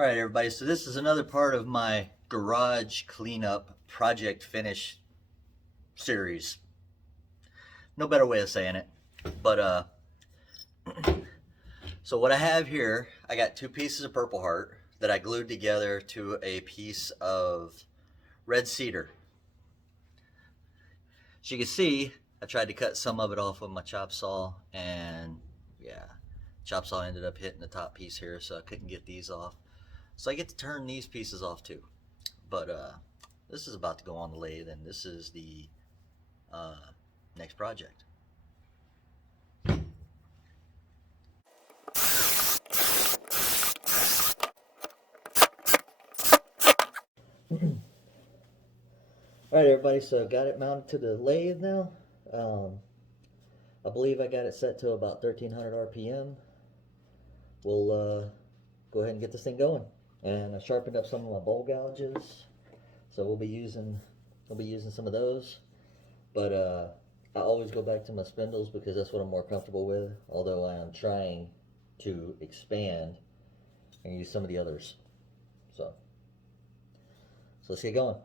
All right, everybody, so this is another part of my garage cleanup project finish series. No better way of saying it. But so what I have here, I got two pieces of Purpleheart that I glued together to a piece of Red Cedar. As you can see, I tried to cut some of it off with my chop saw, and yeah, chop saw ended up hitting the top piece here, so I couldn't get these off. So I get to turn these pieces off too. But this is about to go on the lathe, and this is the next project. Alright, everybody, so got it mounted to the lathe now. I believe I got it set to about 1300 RPM. We'll go ahead and get this thing going. And I sharpened up some of my bowl gouges, so we'll be using some of those. But I always go back to my spindles because that's what I'm more comfortable with, although I am trying to expand and use some of the others. So let's get going.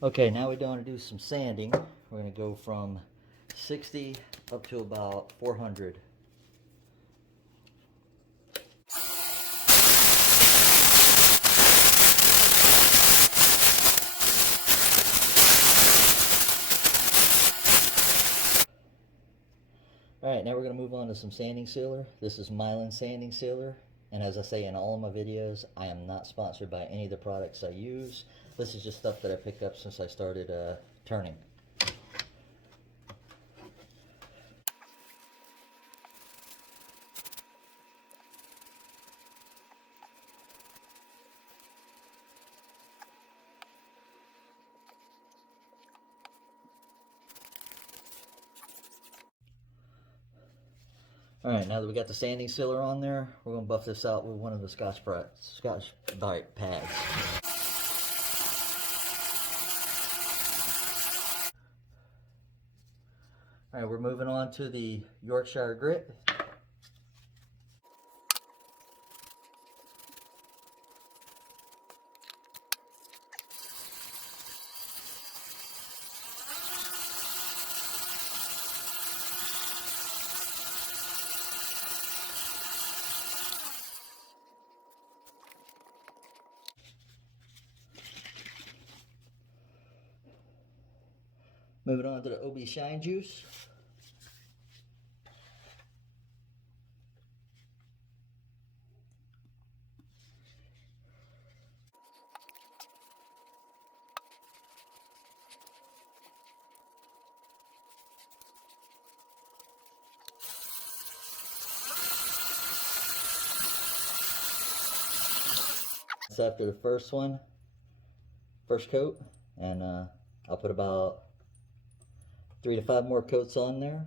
Okay, now we're going to do some sanding. We're going to go from 60 up to about 400. some sanding sealer. This is Mylan sanding sealer. And as I say in all of my videos, I am not sponsored by any of the products I use. This is just stuff that I picked up since I started turning. Alright, now that we got the sanding sealer on there, we're going to buff this out with one of the Scotch-Brite pads. Alright, we're moving on to the Yorkshire grit. Moving on to the OB Shine Juice. That's after the first coat, and I'll put about 3 to 5 more coats on there,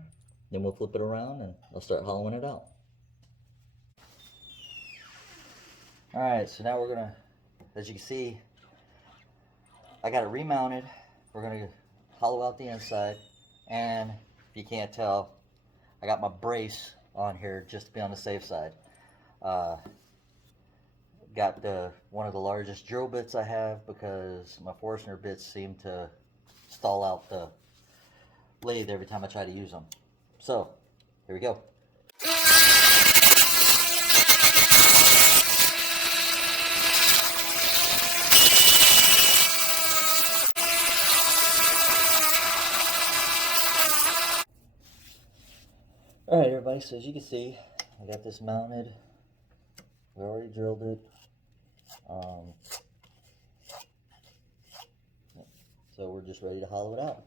then we'll flip it around and I'll start hollowing it out. Alright, so now we're gonna, as you can see, I got it remounted. We're gonna hollow out the inside, and if you can't tell, I got my brace on here just to be on the safe side. Got one of the largest drill bits I have because my Forstner bits seem to stall out the lathe every time I try to use them. So, here we go. Alright everybody, so as you can see, I got this mounted. We already drilled it. So we're just ready to hollow it out.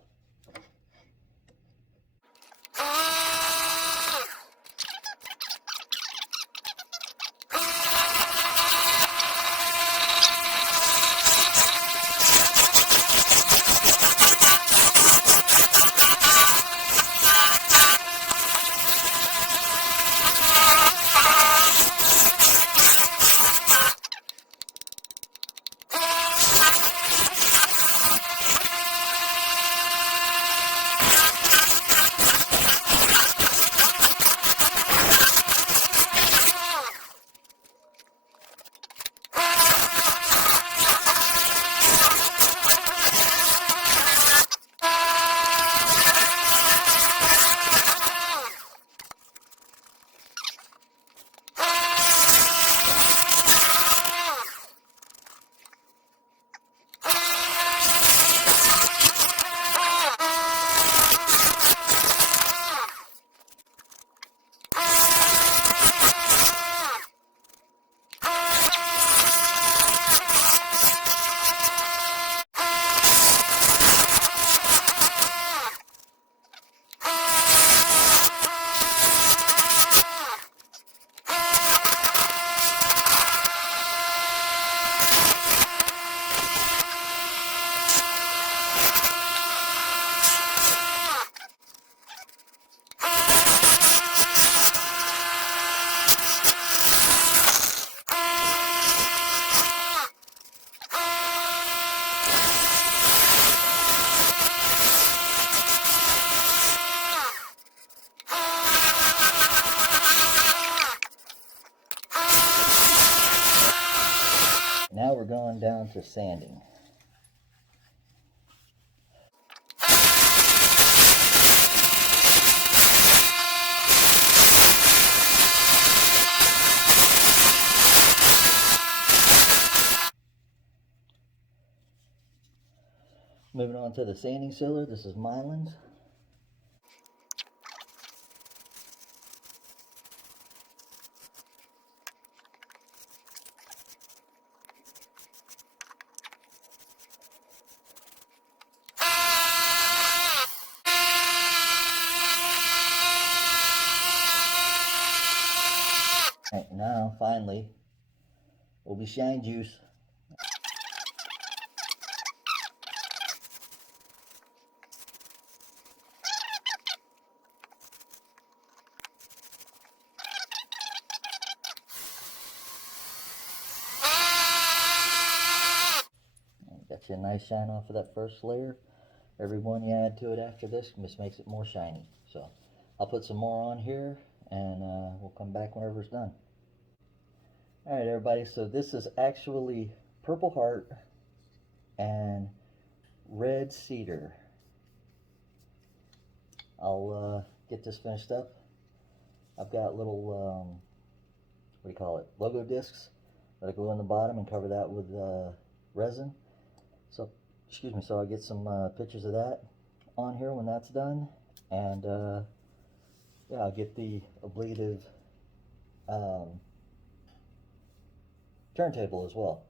Now we're going down to sanding. Moving on to the sanding sealer. This is Mylan's. Right, now, finally, will be shine juice. Got you a nice shine off of that first layer. Every one you add to it after this just makes it more shiny. So I'll put some more on here, and we'll come back whenever it's done. Alright everybody, so this is actually Purpleheart and Red Cedar. I'll get this finished up. I've got little, what do you call it, logo discs that I glue on the bottom and cover that with resin. So, excuse me, so I'll get some pictures of that on here when that's done. And yeah, I'll get the obligative turntable as well.